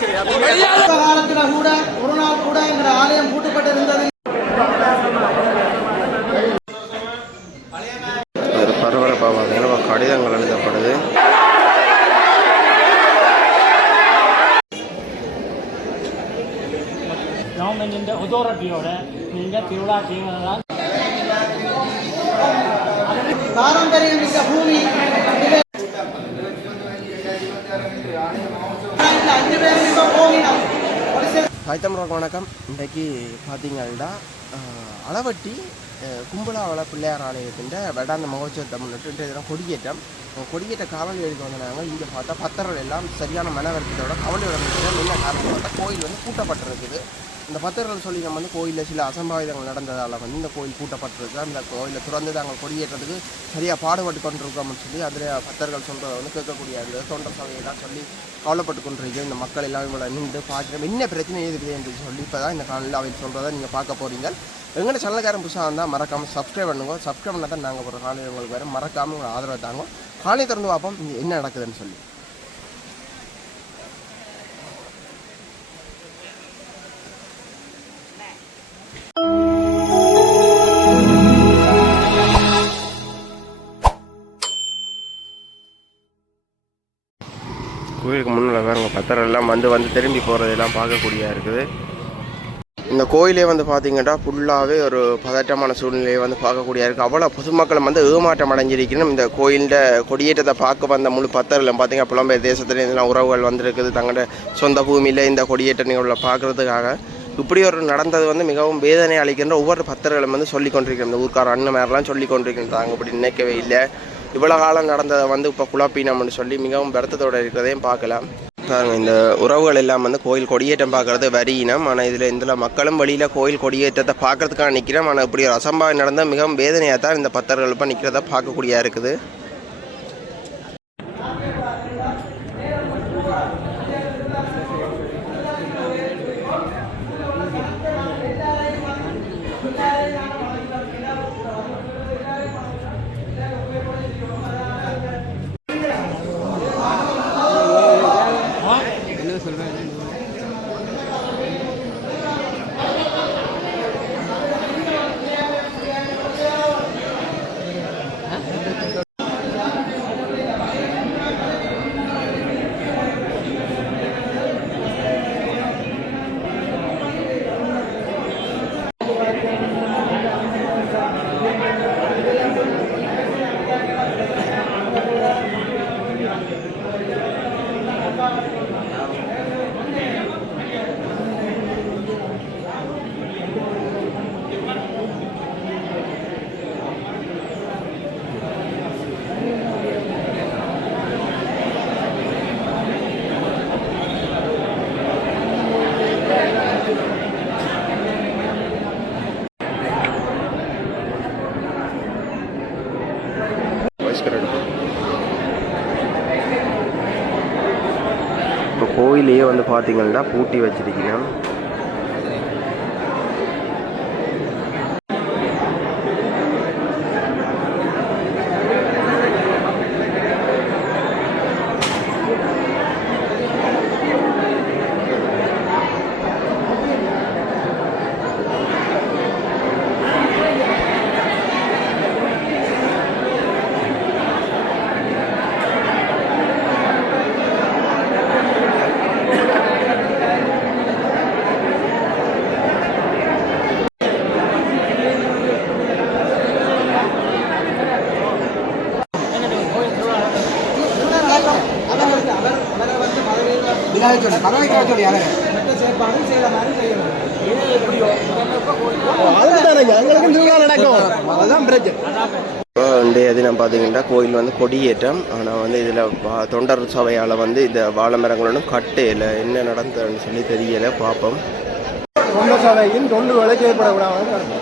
காலத்தில் கூட ஒரு நாள் கூட என்ற ஆலயம் பூட்டப்பட்டிருந்தது. பரபரப்பாக கடிதங்கள் எழுதப்படுது. கவர்மெண்ட் அத்தாரிட்டியோட நீங்கள் திருவிழா செய்வதால் பாரம்பரியம் மிக்க பூமி வணக்கம். இன்றைக்கு பார்த்தீங்கன்னா அளவட்டி கும்பலாவள பிள்ளையார் ஆலயத்தின் வேடாந்த மகோத்சவத்தை முன்னிட்டு இன்றைய தினம் கொடியேற்ற காவல் எடுக்க வந்தாங்க. இங்கே பார்த்தா பத்தர்கள் எல்லாம் சரியான மனவருத்தத்தோட கவலை நடந்துச்சு. என்ன காரணம் பார்த்தா கோயில் வந்து பூட்டப்பட்டிருக்குது. இந்த பத்தர்கள் சொல்லி நம்ம வந்து கோயிலில் சில அசம்பாவிதங்கள் நடந்ததால் வந்து இந்த கோயில் பூட்டப்பட்டிருக்கு. அந்த கோயிலை திறந்து நாங்கள் கொடியேற்றத்துக்கு சரியாக பாடுபட்டு கொண்டிருக்கோம்னு சொல்லி அதில் பத்தர்கள் சொல்கிறத வந்து கேட்கக்கூடிய அந்த தொண்டர் சபையெல்லாம் சொல்லி கவலைப்பட்டு கொண்டிருக்கோம். இந்த மக்கள் எல்லாம் இவ்வளோ நின்று பார்க்குறோம் என்ன பிரச்சனை இருக்குது என்று சொல்லி இப்போ தான் இந்த காலையில் அவையில் சொல்கிறத நீங்கள் பார்க்க போகிறீங்க. எங்களோட சேனல்காரன் புதுசாக இருந்தால் மறக்காமல் சப்ஸ்கிரைப் பண்ணுங்க. சப்ஸ்கிரைப் பண்ணால் தான் நாங்கள் ஒரு காலையில் உங்களுக்கு வேறு மறக்காமல் உங்களை ஆதரவு தாங்க. காலையை திறந்து பார்ப்போம் என்ன நடக்குதுன்னு சொல்லி. கோயிலுக்கு முன்னால் வேறுங்க பத்தர்கள் எல்லாம் வந்து திரும்பி போகிறதெல்லாம் பார்க்கக்கூடியதாக இருக்குது. இந்த கோயிலே வந்து பார்த்திங்கன்னா ஃபுல்லாகவே ஒரு பதட்டமான சூழ்நிலையை வந்து பார்க்கக்கூடியதாக இருக்குது. அவ்வளோ பொதுமக்களும் வந்து ஏமாற்றம் அடைஞ்சிருக்கணும். இந்த கோயிலில் கொடியேற்றத்தை பார்க்க வந்த முழு பத்தர்கள் பார்த்திங்கன்னா புலம்பெயர் தேசத்துல இதெல்லாம் உறவுகள் வந்திருக்குது. தங்களோட சொந்த பூமியில் இந்த கொடியேற்ற நிகழ்வுகளை பார்க்குறதுக்காக இப்படி ஒரு நடந்தது வந்து மிகவும் வேதனை அளிக்கின்ற ஒவ்வொரு பத்தர்களும் வந்து சொல்லி கொண்டிருக்கிறோம். இந்த ஊர்க்கார அண்ணன் மேரெலாம் சொல்லி கொண்டிருக்கின்றாங்க. இப்படி நினைக்கவே இல்லை, இவ்வளோ காலம் நடந்ததை வந்து இப்போ குழப்பினம்னு சொல்லி மிகவும் வருத்தத்தோடு இருக்கிறதையும் பார்க்கலாம். பாருங்க, இந்த உறவுகள் எல்லாம் வந்து கோயில் கொடியேற்றம் பார்க்குறது வரியினம். ஆனால் இதில் மக்களும் வழியில் கோயில் கொடியேற்றத்தை பார்க்கறதுக்காக நிற்கிறோம். ஆனால் இப்படி ஒரு அசம்பாவியம் நடந்தால் மிகவும் வேதனையாக தான் இந்த பத்தர்கள் இப்போ நிற்கிறத பார்க்கக்கூடியதாக இருக்குது. இப்போ கோயிலையே வந்து பார்த்தீங்கன்னா பூட்டி வச்சிருக்கீங்க. தினம் பார்த்தீங்கன்னா கோயில் வந்து கொடியேற்றம். ஆனால் வந்து இதில் தொண்டர் சபையால் வந்து இந்த வாழை மரங்களும் கட்டையில் என்ன நடந்ததுன்னு சொல்லி தெரியலை. பார்ப்போம். தொண்டர் சபையின் தொண்டுகளை ஏற்படக்கூடாது.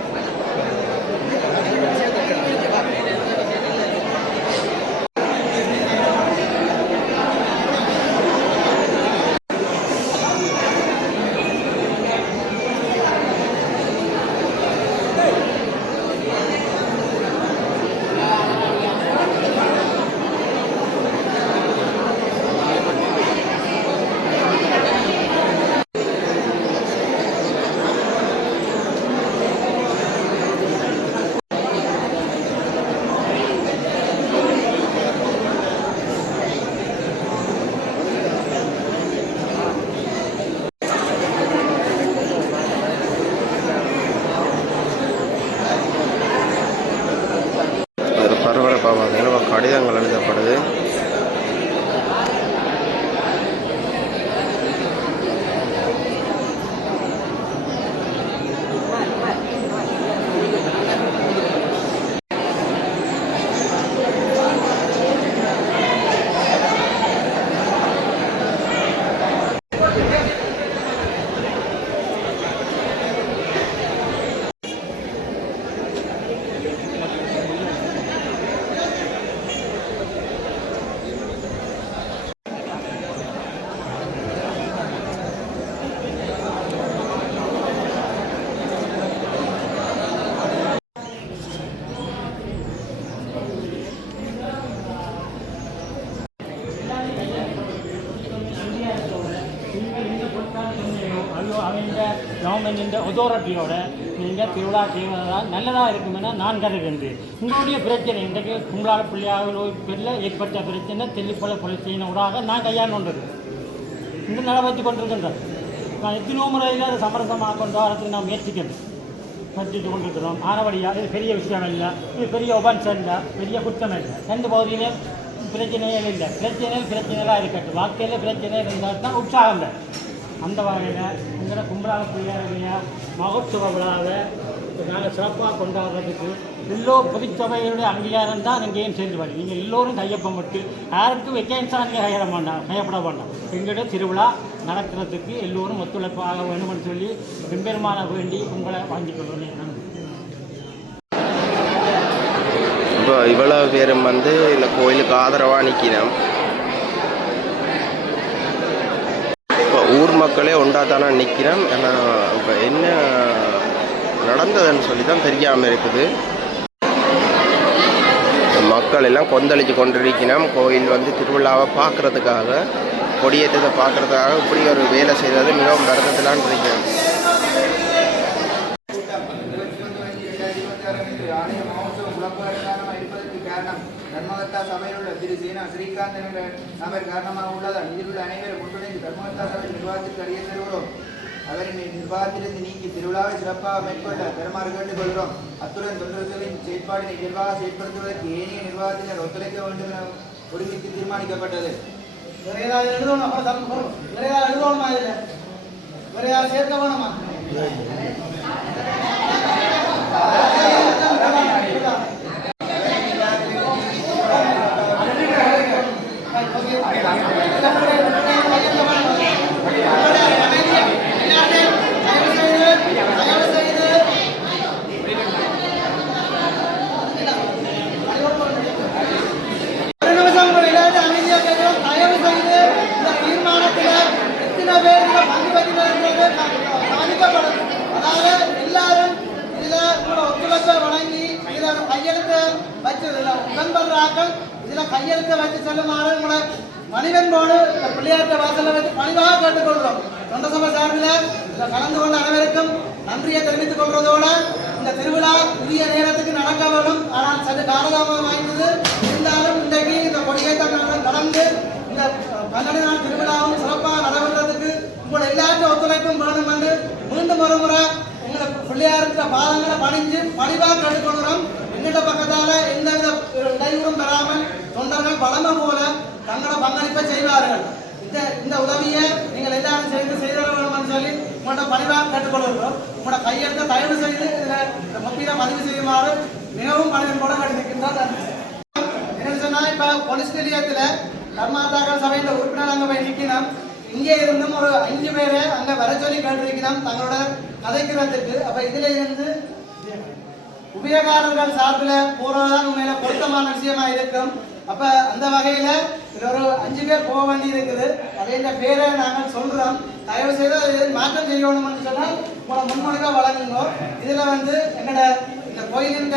அவங்க கவர்மெண்ட்டின் ஒத்தாரிட்டியோட நீங்கள் திருவிழா செய்வதால் நல்லதாக இருக்குமென நான் கருதுகின்றேன். உங்களுடைய பிரச்சனை இன்றைக்கு கும்பலாட பிள்ளையாவில் ஏற்பட்ட பிரச்சனை தெல்லிப்பழ பொலிசையின் ஊடாக நான் கையாண்டு இந்த நடவடிக்கை கொண்டிருக்கின்றேன். நான் எத்தனோ முறையில் அதை சமரசமாக கொண்டு வரத்துக்கு நான் முயற்சித்து கொண்டிருக்கிறோம். ஆனபடியாக இது பெரிய விஷயம் இல்லை, இது பெரிய ஒபன்ஸ் இல்லை, பெரிய குற்றம் இல்லை. ரெண்டு பகுதியிலும் பிரச்சனைகள் இல்லை. பிரச்சனைகளாக இருக்கட்டும். வாழ்க்கையில் பிரச்சனை இருந்தால் தான் உற்சாகம் இல்லை. அந்த வகையில் உங்களை கும்பலாக பிள்ளையாருடைய மகோத்சவ விழாவை நாங்கள் சிறப்பாக கொண்டாடுறதுக்கு பொதுச்சபைகளுடைய அங்கீகாரம் தான் எங்கேயும் சேர்ந்து வரும். நீங்கள் எல்லோரும் கையொப்பமிட்டு யாருக்கும் வெக்கேன்ஸாக நீங்கள் கையப்பட வேண்டாம். எங்களோட திருவிழா நடக்கிறதுக்கு எல்லோரும் ஒத்துழைப்பாக வேண்டும்னு சொல்லி பெரும்பாலான வேண்டி உங்களை வாங்கிக் கொள்கிறேன். இப்போ இவ்வளோ பேரும் இந்த கோயிலுக்கு ஆதரவாக நிற்கிறோம். இப்போ ஊர் மக்களே ஒன்றாத்தானே நிற்கிறோம். ஏன்னா இப்போ என்ன நடந்ததுன்னு சொல்லி தான் தெரியாமல் இருக்குது. மக்கள் எல்லாம் கொந்தளிச்சு கொண்டிருக்கிறோம். கோயில் திருவிழாவை பார்க்குறதுக்காக, கொடியேற்றத்தை பார்க்குறதுக்காக இப்படி ஒரு வேலை செய்தது மிகவும் வருத்தத்திலான் இருக்கிறோம். தர்மகர்த்தா சபையில் உள்ள திரு சீனா ஸ்ரீகாந்த் என்ற நபர் காரணமாக உள்ளதால் இதில் உள்ள அனைவரும் ஒன்றிணைந்து தர்மகர்த்தா சபை நிர்வாகத்திற்கு அறிய தருகிறோம். அவரின் நிர்வாகத்திலிருந்து நீக்கி திருவிழாவை சிறப்பாக மேற்கொள்ள பெருமாறு கேட்டுக்கொள்கிறோம். அத்துடன் தொண்டர்களின் செயற்பாட்டினை இயல்பாக செயற்படுத்துவதற்கு ஏனைய நிர்வாகத்தினர் ஒத்துழைக்க வேண்டும் என ஒருமித்து தீர்மானிக்கப்பட்டது. சேர்க்க வேணுமா? கையெழுத்தை வச்சு செல்லுமாறு உங்களை மணிவன்போடு பிள்ளையாற்ற வாசலை வச்சு பணிவாக கேட்டுக்கொள்கிறோம். தொண்ட சபை சார்பில் இதில் கலந்து கொண்ட அனைவருக்கும் நன்றியை தெரிவித்துக் கொள்வதோடு இந்த திருவிழா உரிய நேரத்துக்கு நடக்க வேண்டும். ஆனால் சற்று காலதாமதம் வாய்ந்தது. இருந்தாலும் இன்றைக்கு இந்த கொடியேற்றம் நடந்து இந்த 12 நாள் திருவிழாவும் சிறப்பாக நடைபெறதுக்கு உங்கள் எல்லாருக்கும் ஒத்துழைப்பும் வேணும் என்று மீண்டும் ஒரு முறை உங்களை பிள்ளையாருக்கிற பாதங்களை பணிஞ்சு பணிவாக கேட்டுக்கொள்கிறோம். எங்கிட்ட பக்கத்தால் எந்தவித இடையூறும் பெறாமல் தொண்டர்கள் பலமை போல தங்களோட பங்களிப்பை செய்வார்கள். இந்த உதவியை நீங்கள் எல்லாரும் செய்து வேணும்னு சொல்லி உங்கள்கிட்ட பணிவாக கேட்டுக்கொள்கிறோம். உங்களோட கையெழுத்தை தயவு செய்து இதில் முக்கிய பதிவு செய்யுமாறு மிகவும் பணிவன் போல கேட்டிருக்கின்றோம். என்னன்னு சொன்னால் இப்போ போலீஸ் நிலையத்தில் கர்மாதாக்கள் சபையின் உறுப்பினர் அங்கே போய் நிற்கணும். இங்கே இருந்தும் ஒரு 5 பேரை அங்கே வர சொல்லி கேட்டிருக்கிறோம் தங்களோட கதைக்கிறதுக்கு. அப்போ இதில் இருந்து உபயோகாரர்கள் சார்பில் போறதுதான் உண்மையில பொருத்தமான விஷயமா இருக்கும். அப்ப அந்த வகையில ஒரு 5 பேர் போக வேண்டி இருக்குது. அவைய பேரை நாங்கள் சொல்றோம். தயவு செய்து மாற்றம் செய்யணும்னு சொன்னால் உங்களை முன்மொழிவா வழங்குங்க. இதுல எங்கட இந்த கோயிலின்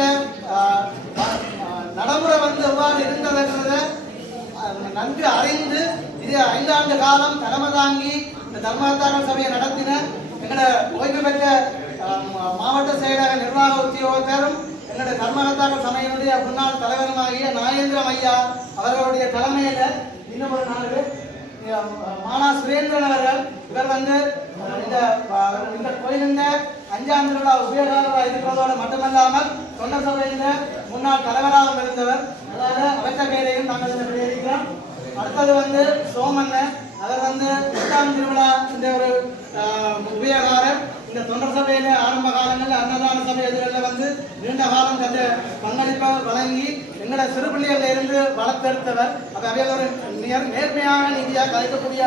நடைமுறை எவ்வாறு இருந்ததுன்றத நன்கு அறிந்து இது 5 ஆண்டு காலம் தலைமை தாங்கி இந்த தர்மகர்த்தாக்கள் சபையை நடத்தின எங்கட ஓய்வு பெற்ற மாவட்ட செயலக நிர்வாக உத்தியோகத்தரும் எங்களுடைய தர்மகர்த்தாக்கள் சபையினுடைய முன்னாள் தலைவருமாகிய நாகேந்திரம் ஐயா அவர்களுடைய தலைமையில இன்னும் ஒரு 4 பேர் மானா சுரேந்திரன் அவர்கள் இவர் இந்த கோயிலின் 5ஆம் திருவிழா உபயோகராக இருக்கிறதோடு மட்டுமல்லாமல் தொண்ட சபையின் முன்னாள் தலைவராக இருந்தவர். அதாவது அமைச்ச பேரையும் நாங்கள் வெளியேறிக்கிறோம். அடுத்தது சோமன் அவர் 8ஆம் திருவிழா இந்த ஒரு உபயோகாரர். இந்த தொண்டர் சபையில ஆரம்ப காலங்களில் அன்னதான சபை எதிரில் நீண்ட காலம் தந்த பங்களிப்பை வழங்கி எங்களோட சிறு பிள்ளைகளில் இருந்து வளர்த்தெடுத்தவர். அப்போ அவையில் ஒரு நேர்மையான நீதியாக கலைக்கக்கூடிய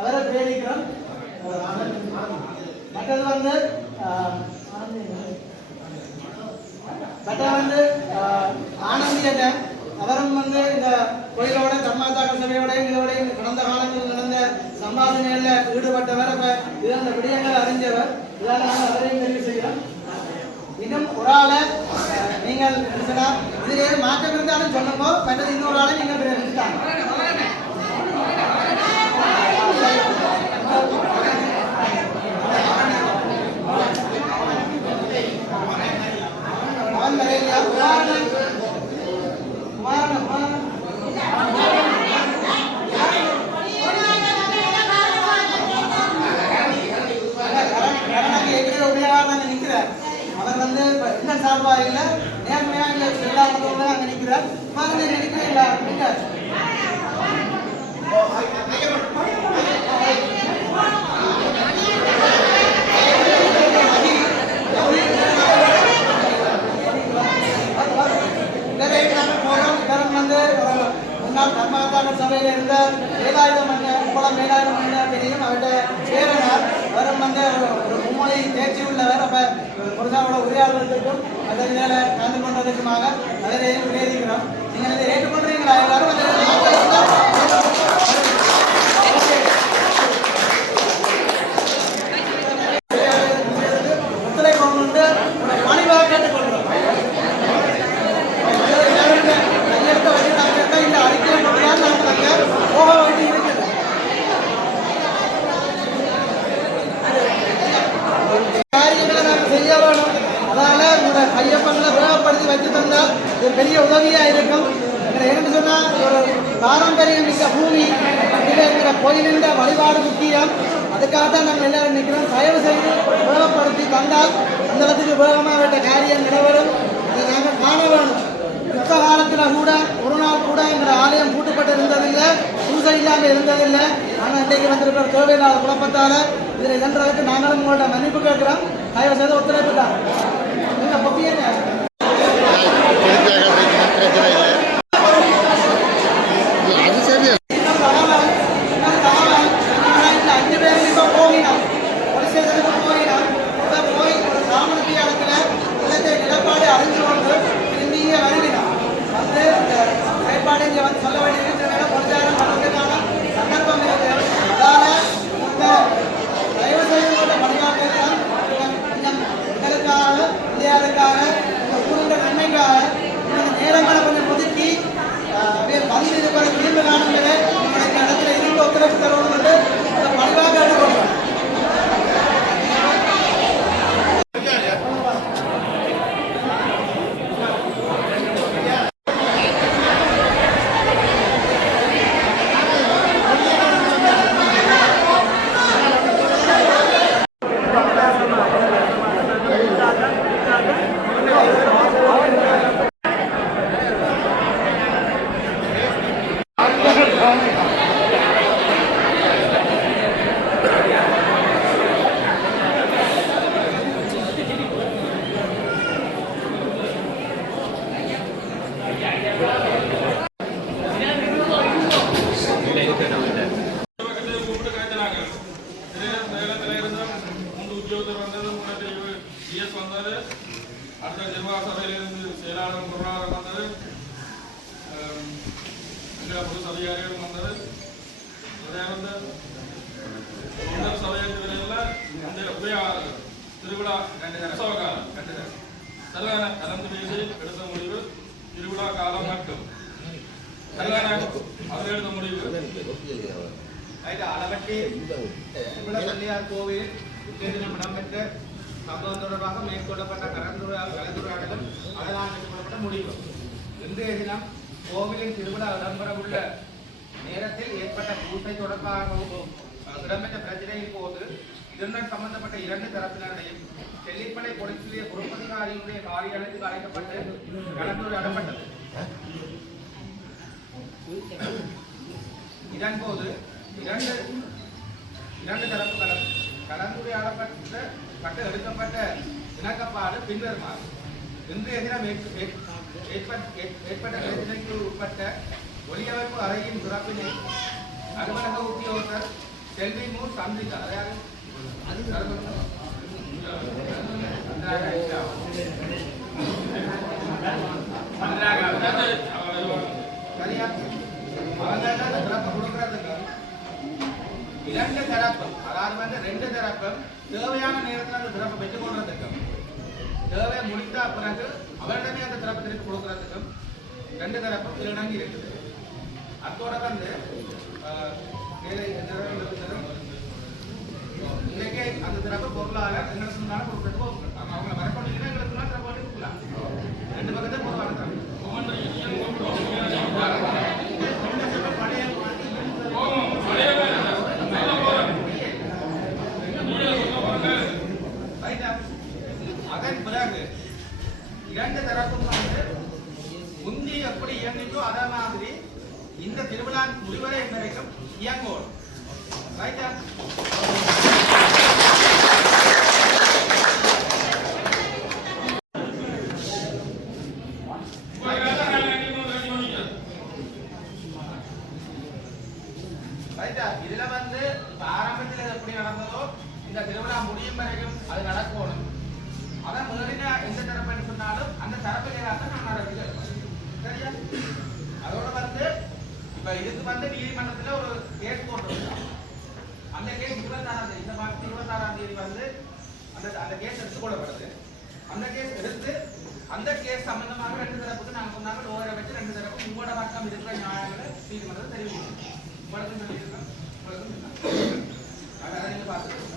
அவரை பிரேரிக்கிறோம். மற்றது ஆனந்திய அவரும் இந்த கோயிலோட தர்மகர்த்தாக்கள் சபையோட இதோட கடந்த காலங்களில் நடந்த சம்பாதனைகளில் ஈடுபட்டவர். அப்ப இந்த விடயங்களை அறிஞ்சவர். இதனால் நாங்கள் அவரையும் தெரிவு செய்கிறோம். இன்னும் ஒரு ஆளை நீங்கள் இதிலே மாற்றம் இருந்தாலும் சொல்லுங்க. மற்றது இன்னொரு ஆளை நீங்கள் நிறுத்தாங்க. விளையாடுவா இல்லை நேர்மையாக இங்கே விளையாடுறவங்க அங்கே நிற்கிறார் மாதிரி நினைக்கிறீங்களா முன்னாள் கர்மகர்த்தாக்கள் சபையில் இருந்த வேலாயுதம் குளம் வேலாயுதம் தெரியும் அவருடைய சேரனார் அவரும் ஒரு மும்மொழி தேர்ச்சி உள்ளவர் அப்போ புருஷாவோட உரையாடுவதற்கும் அதே வேலை கலந்து கொண்டதற்குமாக அதிலேயும் விளையாடுகிறோம் நீங்கள் இதை ஏற்றுக்கொள்றீங்களா எல்லாரும் ஒத்துழைப்பு கொண்டு பணிவாக கேட்டுக்கொள்கிறோம் ஐயப்பங்களை உபயோகப்படுத்தி வச்சு தந்தால் ஒரு பெரிய உதவியாக இருக்கும். என்னென்னு சொன்னால் ஒரு பாரம்பரியம் மிக்க பூமி அதில் இருக்கிற கோயிலின் வழிபாடு முக்கியம். அதுக்காக தான் நாங்கள் எல்லாரும் நிற்கிறோம். தயவு செய்து உபயோகப்படுத்தி தந்தால் அந்த இடத்துக்கு உபயோகமாக வேண்ட காரியம் நிறைவேறும். அதை நாங்கள் காண வேணும். யுத்த காலத்தில் கூட ஒரு நாள் கூட எங்கள் ஆலயம் பூட்டப்பட்டு இருந்ததில்லை, பூசை இல்லாமல் இருந்ததில்லை. ஆனால் இன்றைக்கு வந்திருக்கிற தேவையில்லாத குழப்பத்தால் இதில் இதன்றதுக்கு நாங்களும் உங்கள்கிட்ட மன்னிப்பு கேட்குறோம். தயவு செய்து ஒத்துழைப்பு தான் நீங்கள் பொப்பியங்க. சொல்ல வேண்டிய பொருளாதாரம் பண்ணுறதுக்கான சந்தர்ப்பம் இருக்கு. அதால தயவு செய்து பணியாற்றுதான் எங்களுக்காக இந்தியாவுக்காக ஊருடைய நன்மைக்காக நேரங்களை கொஞ்சம் ஒதுக்கி வந்து இருக்கிற தீர்வு காணுங்களே உங்களுக்கு இடத்துல இருந்து ஒத்துழைப்பு தருவோம் என்று பணிவாக எடுக்கணும். அடுத்த நிர்வாக சபையிலிருந்து செயலாளர் பொருளாளர் வந்தது, எங்கள் பொது அதிகாரிகள் வந்தது. அதே வந்து முதல் சபையில் இந்த உபய திருவிழா உற்சவகாலம் சரியான கலந்து பேசி எடுத்த முடிவு திருவிழா காலம் மட்டும் சரியான அது எடுத்த முடிவு அளவட்டி பிள்ளையார் கோவில் உத்தேசனம் இடம்பெற்ற சம்பவம் தொடர்பாக மேற்கொள்ளப்பட்ட கலந்துரையாடலும் அதனால் மேற்கொள்ளப்பட்ட முடிவு. இன்றைய தினம் கோவிலின் திருவிழா இடம்பெறவுள்ள நேரத்தில் ஏற்பட்ட பூசை தொடர்பாக இடம்பெற்ற பிரச்சனையின் போது இதனுடன் சம்பந்தப்பட்ட இரண்டு தரப்பினரையும் தெல்லிப்பளை பொலிசிலிய பொறுப்பதிகாரியுடைய காரியாலயத்தில் அழைக்கப்பட்டு கலந்துரையாடப்பட்டது. இதன்போது இரண்டு தரப்புகளும் கலந்துரையாடப்பட்ட எடுக்கப்பட்ட இணக்கப்பாடு பின்வருமாறு. இன்றைய தினம் ஏற்பட்ட பிரச்சனைக்கு உட்பட்ட ஒலியமைப்பு அறையின் துறப்பினை அலுவலக உத்தியோகத்தர் செல்விமூர் சந்தித்தா சரியா திறப்பு கொடுக்கறதுக்கு இரண்டு தரப்பும் அதாவது வந்து ரெண்டு தரப்பும் தேவையான நேரத்தில் அந்த திறப்பை பெற்றுக் கொள்றதுக்கும் தேவை முடித்த பிறகு அவரிடமே அந்த திறப்பை திருப்பி கொடுக்கறதுக்கும் ரெண்டு தரப்பும் இணங்கி இருக்குது. அதோட வந்து இன்னைக்கு அந்த திறப்பு பொருளாளர் எங்களுக்கு முன்னால கொடுக்கறதுக்கு அவங்களை வரப்போனீங்கன்னா எங்களுக்கு முன்னாடி திறப்பு கொடுக்கலாம். ரெண்டு பக்கத்தை பொருளாளர் அதன் பிறகு இதுல வந்து ஆரம்பத்தில் இது எப்படி நடந்ததோ இந்த திருவிழா முடியும் வரைக்கும் அது நடக்கணும். அதான் முதலில் எந்த தரப்பு சொன்னாலும் அந்த தரப்புக்காக தான் நான் நடவடிக்கை எடுப்பேன். சரியா? அதோட வந்து இப்ப இதுக்கு வந்து நீதிமன்றத்தில் ஒரு கேஸ் போட்டிருக்கோம். அந்த கேஸ் 26ஆம் தேதி, இந்த மாதம் 26ஆம் தேதி வந்து அந்த கேஸ் எடுத்துக்கொள்ளப்படுது. அந்த கேஸ் எடுத்து அந்த கேஸ் சம்பந்தமாக 2 தரப்புக்கு நாங்கள் சொன்னாங்க லோயரை வச்சு 2 தரப்பு உங்களோட பக்கம் இருக்கிற நியாயங்களை நீதிமன்றம் தெரிவிக்கணும். உங்களுக்கு சொல்லியிருக்கோம், உங்களுக்கு அதை நீங்க பார்த்துக்கோங்க.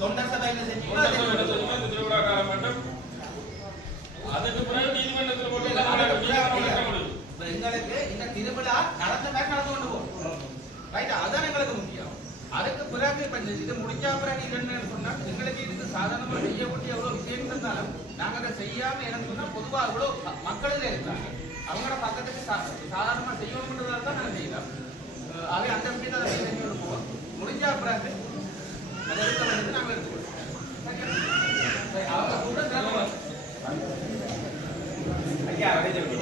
தொண்டர் சபையில செஞ்சு திருவிழா காலம் மட்டும் அதுக்கு பிறகு நீதிமன்றத்தில் போட்டு எங்களுக்கு இந்த திருவிழா நடந்த பேக் நடந்து கொண்டு போகும். ரைட், அதான் எங்களுக்கு முக்கியம். அதுக்கு பிறகு இப்ப இது முடிஞ்சா பிறகு என்னன்னு சொன்னா எங்களுக்கு இதுக்கு சாதாரணமா செய்யக்கூடிய எவ்வளவு விஷயம் இருந்தாலும் நாங்க அதை செய்யாம என்னன்னு சொன்னா பொதுவா அவ்வளவு மக்களில் இருக்கிறாங்க. அவங்களோட பக்கத்துக்கு சாதாரணமா செய்யணும்ன்றதால தான் நாங்க செய்யலாம். ஆகவே அந்த விஷயத்தை அதை செஞ்சு கொடுப்போம். முடிஞ்சா பிறகு அதை எடுக்க வேண்டியது நாங்கள் எடுத்துக்கொள்வோம். அவங்க கூட ஐயா வெளியாரு